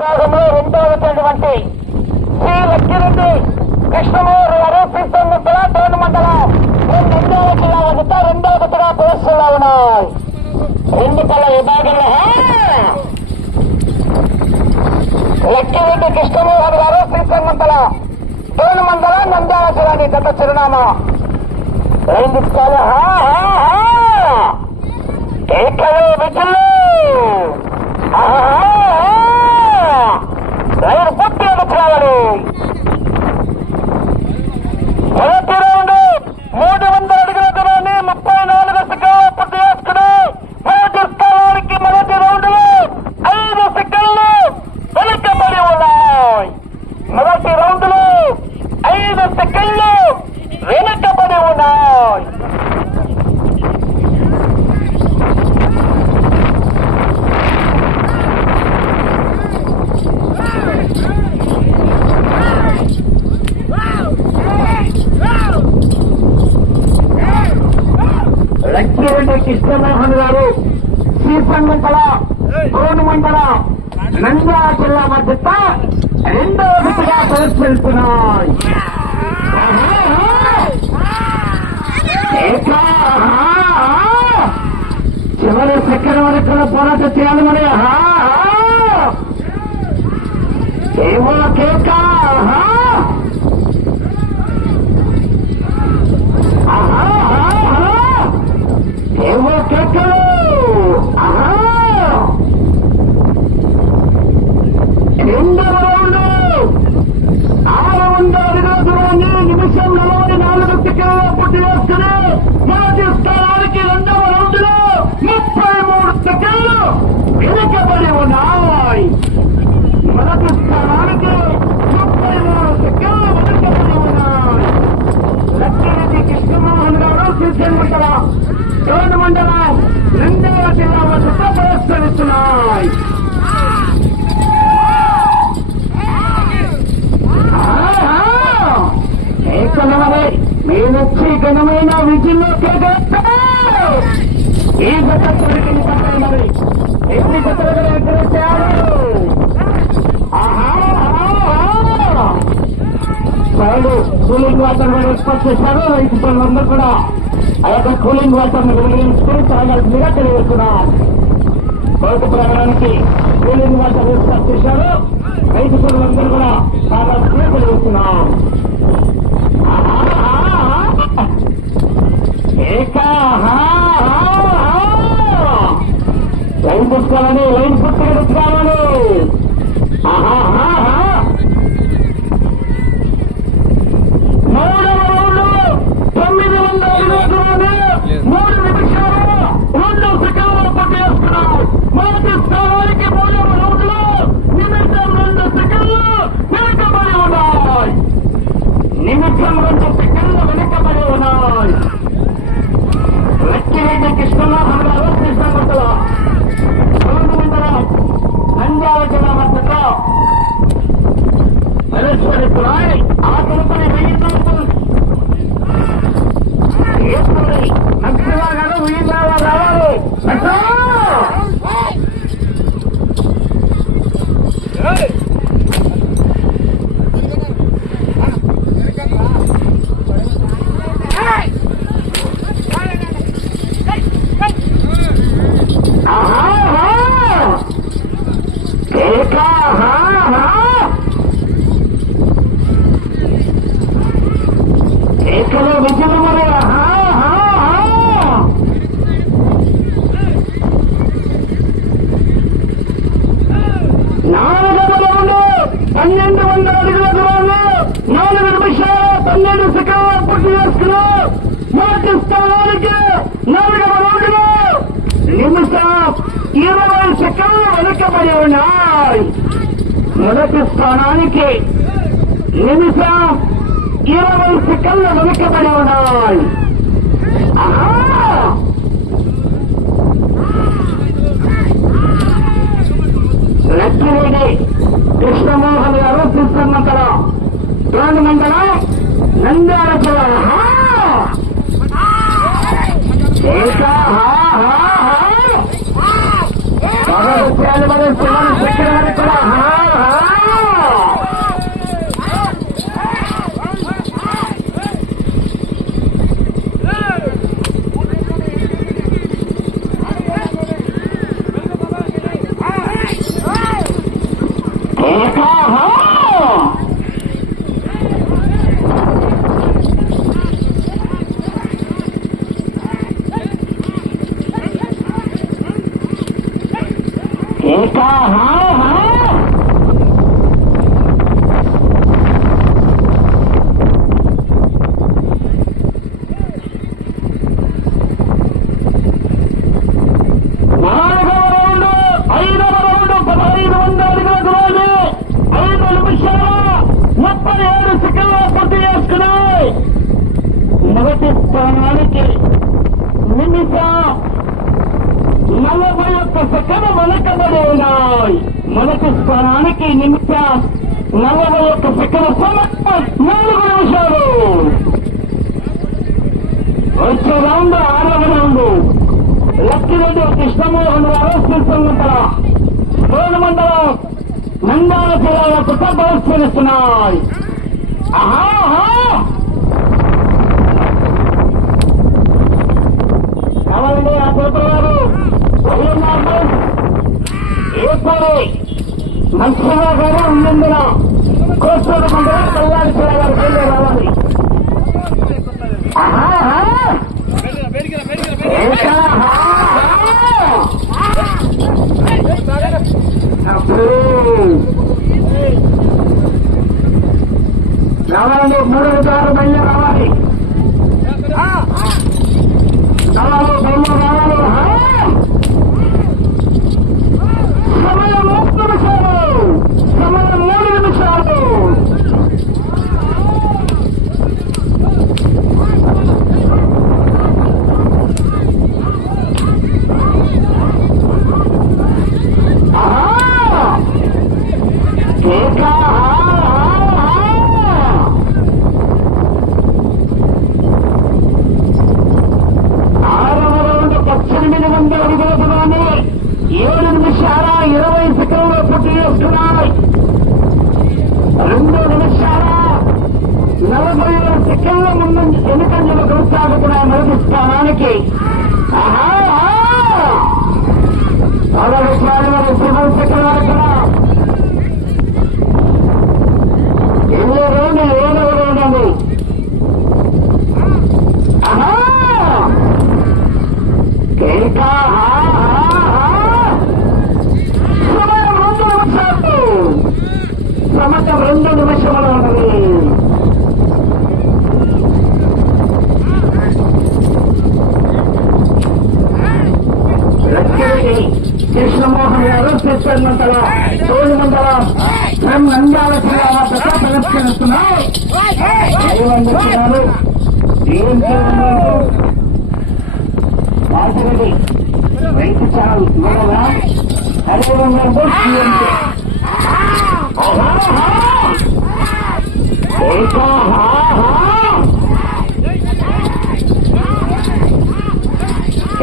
విభాగంలో రెండో వచ్చినటువంటి శ్రీ లక్ష్మిరెడ్డి కృష్ణమూరు గారు సిద్ధంగుల టోన్ మండలం. రెండవ జిల్లా వద్ద రెండవ జతగా ప్రదర్శనలో ఉన్నాయి. రెండు పల విభాగంలో లక్ష్మిరెడ్డి కృష్ణమోహన్ గారు శ్రీశంగంతల టోన్ మండలం నంద్యాల జిల్లాని గత చిరునామా. రెండు కళ్ళ కేకలు విజులు రైలు పూర్తి రావాలి మొదటి రౌండ్ మూడు వందల అడుగుల దూరాన్ని ముప్పై నాలుగు సెకండ్లు పూర్తి చేసుకుని మొదటి స్థానానికి మొదటి రౌండ్లో ఐదు సెకండ్లు వెనుకబడి ఉన్నాయి మొదటి రౌండ్లో ఐదు సెకండ్లు వెనుకబడి ఉన్నాయి లక్ష్మీరెడ్డి కృష్ణమోహన్ గారు శ్రీసంగంతల కోను మండల నంద్యాల జిల్లా మధ్యత రెండో విధిగా చివరి సెకండ్ వరకు కూడా పోరాటం చేయాలి మరి. ఆహా, ఏమో కేక ఆహా. ఆహా, ఆహా. ఏమో కేకలు ఆహా. రెండవ రౌండ్ ఆరు వందల అడుగుల దూరాన్ని నిమిషం నలభై నాలుగు సెకండ్ల పూర్తి చేసుకుని మొదటి స్థానానికి రెండవ రౌండ్లో ముప్పై మూడు సెకండ్లు వెనుకబడి ఉన్నాయి మొదటి స్థానానికి ముప్పై మూడు సెకండ్లు వెనుకబడి ఉన్నాయి లక్ష్మీరెడ్డి కృష్ణమోహన్ గారు శ్రీశైలం మండలం టోన్ మండలం రెండవ జిల్లా వద్ద వాటర్ కూడా ఏర్పాటు చేశారు రైతు పనులందరూ కూడా ఆ యొక్క కూలింగ్ వాటర్ని వెలిగించుకుని తాగాల్సిందిగా తెలియజేస్తున్నారు బయట ప్రయాణానికి కూలింగ్ వాటర్ ఏర్పాటు చేశారు రైతు పనులందరూ కూడా తాగాల్సిందిగా తెలియజేస్తున్నాం లైన్ పుస్తకాలని లైన్ పుస్తకం పుస్తకాలని. మూడవ రౌండ్ తొమ్మిది వందల ఇరవై మూడు నిమిషాలు రెండు సెకండ్లు పట్టేస్తున్నాం మొదటి స్థానానికి మూడవ రౌండ్లో నిమిషం రెండు సెకండ్లు వెనుకబడి ఉన్నాయి నిమిషం రెండు సెకండ్లు వెనుకబడి ఉన్నాయి లక్ష్మీరెడ్డి కృష్ణమోహన్ గారు కృష్ణమండల రెండు మండలం నంద్యాల జిల్లా మధ్యలో మహేశ్వరి ఆ కనుపని వెయ్యి నక్షలా గారు వెయ్యి రావాలి నక్షలా! ఏకలో విజయం మరి నాలుగవ రౌండ్ పన్నెండు వందల అడుగుల దూరంలో నాలుగు నిమిషాలు పన్నెండు సెకండ్లు పూర్తి చేసుకుని మొదటి స్థానానికి నాలుగవ రౌండ్లో నిమిషం ఇరవై సెకండ్లు వెనుకబడి ఉన్నాయి మొదటి స్థానానికి నిమిషం ఇరవై సెకండ్లు వెనుకబడి ఉన్నాయి ఆహా! లక్ష్మీరెడ్డి కృష్ణమోహన్ గారు కృష్ణమంతల రెండు మండలం నంద్యాల జిల్లా వచ్చేయాలి మరి శివన్ శక్తి వరకు కూడా హా, ఏకాహా ఏకాహా నాలుగవ రౌండ్ ఐదవ రౌండ్ పదహైదు వందల అడుగుల దూరాన్ని ఐదు నిమిషాల ముప్పై ఏడు పూర్తి చేసుకున్నాయి మొదటి స్థానానికి నిమిషం నలభై ఒక్క సెకండ్ వెనకబడి ఉన్నాయి మొదటి స్థానానికి నిమిషం నలభై ఒక్క సెకండ్ సమయం నాలుగు నిమిషాలు. వచ్చే రౌండ్ ఆరవ రౌండ్. లక్కిరెడ్డి కృష్ణమోహన్ గారు శ్రీసంగతల తోడు మండలం నందాల జిల్లాలకు పరిశీలిస్తున్నాయి ఆహా కావాలండి ఆ పేపర్ గారు వదిలిన్నారు ఏర్పాటు నరసింహ గారు ఉన్నందున కోస్తూరు మండలం కళ్యాణ్ జిల్లా గారు బయలుదేరి రావాలి ఆహా! రావాలి మూడు గారు బయలు రావాలి రావాలి బయలు రావాలి సమయం మూడు నిమిషాలు సమయం మూడు నిమిషాలు ఆహా! కేక! ఆరవ రౌండ్ పద్దెనిమిది వందల అడుగుల దూరాన్ని ఏడు నిమిషాల ఇరవై సెకండ్లు పూర్తి చేస్తున్నారు రెండు నిమిషాల నలభై ఏడు సెకండ్ల ముందు ఎన్నికలు కొనసాగుతున్నాయి మొదటి స్థానానికి ఆహా! అరవై సార్లు సివిల్ సెక్రటరీ కూడా ఎన్నో రోజు ఏడవ రోజు ఆహా కేకా సమయం రెండు నిమిషాలు సమయం రెండు నిమిషములు ఉన్నది లక్ష్మీ కృష్ణమోహన్ గారు సిస్టర్ మండల తోడు మండలం మేము నంద్యాల జిల్లా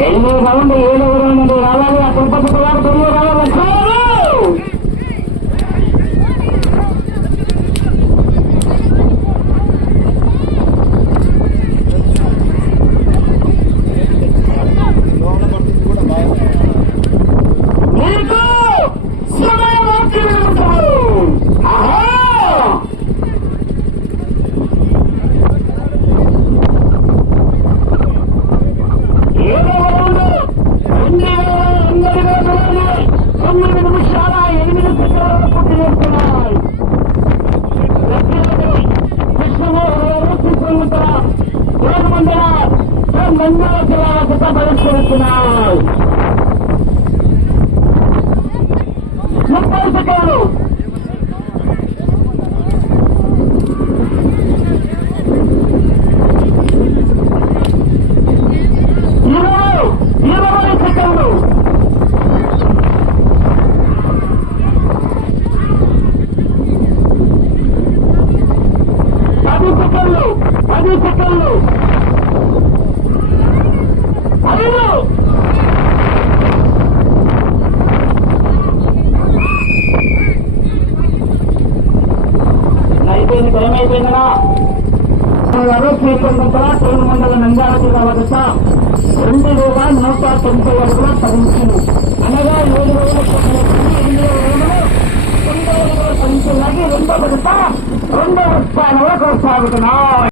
ఎనిమిది రౌండ్ ఏడవ రౌండ్ రావాలి. ఆ పిల్లలు తొమ్మిది రావాలి వచ్చారు మీకు సమయం వచ్చినప్పుడు ఆహా ఏడవ రౌండ్ రెండు వేల ఎనిమిది రోజులు తొమ్మిది నిమిషాల ఎనిమిది సెకండ్లు పూర్తి చేస్తున్నాయి లక్ష్మీదేవి కృష్ణమోహన్ గారు శ్రీసంగుతల రోడ్డు మండల నంద్యాల జిల్లాలకు పరిష్కరిస్తున్నాయి ముప్పై సెకండ్లు ಮಾಡಿದ್ದೇನೋ ಯಾರೋ ಸ್ವೀಕರಿಸಿದ ಕೇಂದ್ರ ಮಂಡಲ ನಂಜಾವತಿರವರಸ రెండు వేల నూట తొంభై అడుగుల పరిమితులు అనగా ఏడు వేల తొమ్మిది ఎనిమిది వేలు తొమ్మిది వేల పరిమితులకి రెండో విడత రెండో స్థానంలో కొనసాగుతున్నాయి